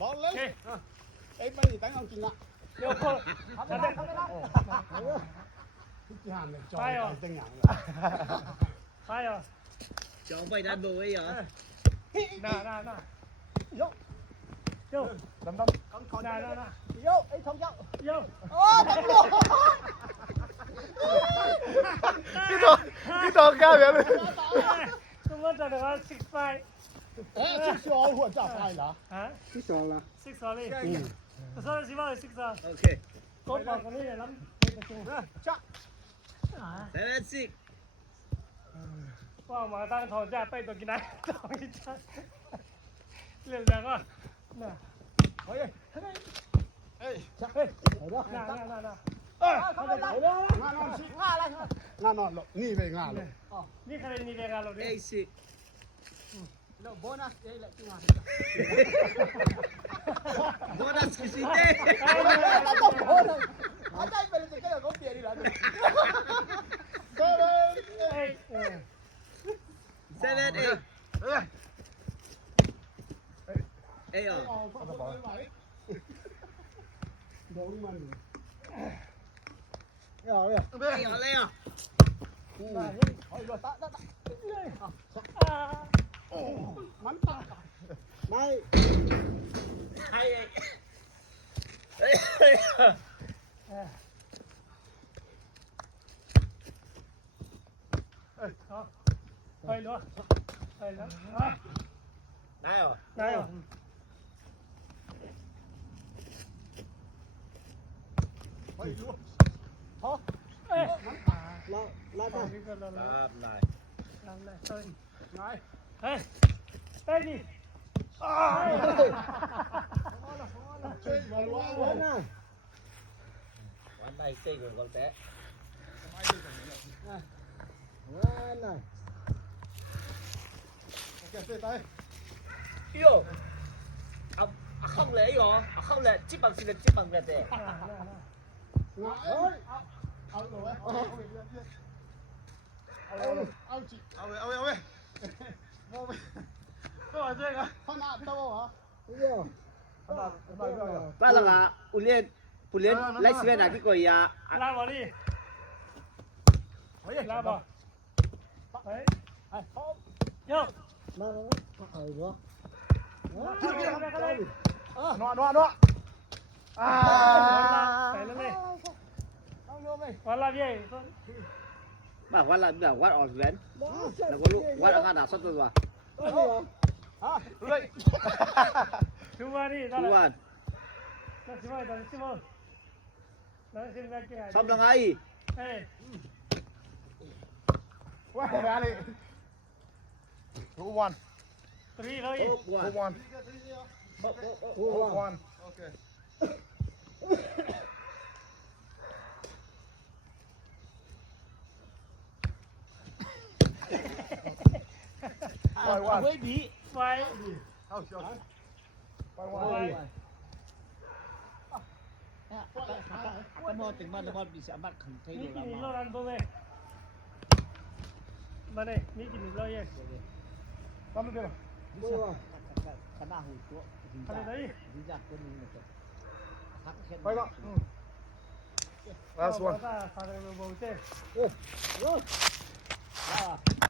บอกเลยไอ้ไปตั้งเอาจริงอ่ะ เดี๋ยวคนทำได้ทุกอย่างเนี่ยจอยตั้งอย่างเลย ไปเหรอ chọn bay đan bùi ấy hả น่า โย โย่ ดำน่าโยไอ้ทองเจ้า โย่ โอ้ตำรวจ พี่ทองก้าวอย่างนี้ ทุกคนจะได้ว่า6 fight ชิคอหัวจับไปเหรอ ฮะ ที่สองละ 6 sorry ก็sorry สิว่า6 ok ก็บอกกันนี่ล้ำไม่ประชุม จ้า 7 6 ว่ามาตั้งทองจ้าไปตัวกินนะทองกินจ้าเรื่องแล้วก็น่ะ เฮ้ยเฮ้ย เฮ้ยน่าเขาไปไหนเลยงานนอนสิงานอะไรงานนอนหรอกนี่ไปงานเลย นี่ใครนี่เรียกกันหรอเนี่ย 8 6 แล้วโบนัสเอ้ยแหละที่งาน bonus cái gì thế แล้วต้องโบนัสเขาได้ไปเลยจะก็เขาเปลี่ยนดีแล้วก็เลย เฮ้ย 7 8 เอ้ย อ๋อเขาบอกไม่ไหวโดนมันเอาเลย อ้ยอะไรอ่ะ เอาเลยตะมันตะไม่ ใครเอ้ย ไปดูไปแล้ว ได้เหรอ ได้เหรอ เฮ้ยรู้ฮะ เอ้ย ลา ตอ ตาน นี้ก็แล้ว ครับนาย ไง เฮ้ยไปดิ เฮ้ยมาล้วงเลยนะ วันnày xây của con té น่ะโอเคเสร็จไป yêu không lẽ hả không lẽ chip bằng xin là chip bằng đẹp งาเอ้ยเอาเลยเอาจิเอาไปก็เจ๊กันขนาดโตเหรอเยอะขนาด ba là u liên lấy xe này cái coi à ลาบอดิ เฮ้ย ลาบอเฮ้ย ไอ้เขา โย มาแล้วเอาเหรอน อนไปแล้วเลย เอาเร็วไป วันละเบี้ย bà quan là quan ở vén là có lúc quan ở ngã nào sắp rồi mà ฮะ เลย ชูมาดิตอน chú นี้ quan ตอนนี้ตอนนี้แม่แก่ xong là ngay เฮ้ย ว่าอะไรนี่ทุกวัน 3เลย hop ทุก quan วัน hop ทุกวัน โอเค ปล่อยวัน với bí ไฟ เอาเชียวปล่อย ไฟ วัน cái mò từng ban là mò bị sẽ bắt khẩn thấy นี่ rồi กิน là โล mò รันตัวเลยมาเลยนี่กินโลเยอะ ทำได้หรอ khả năng hồi chúa ทำอะไร dính ra con mình một thắc hết ไปละ last one ถ้าฟาร์มโบเต้ à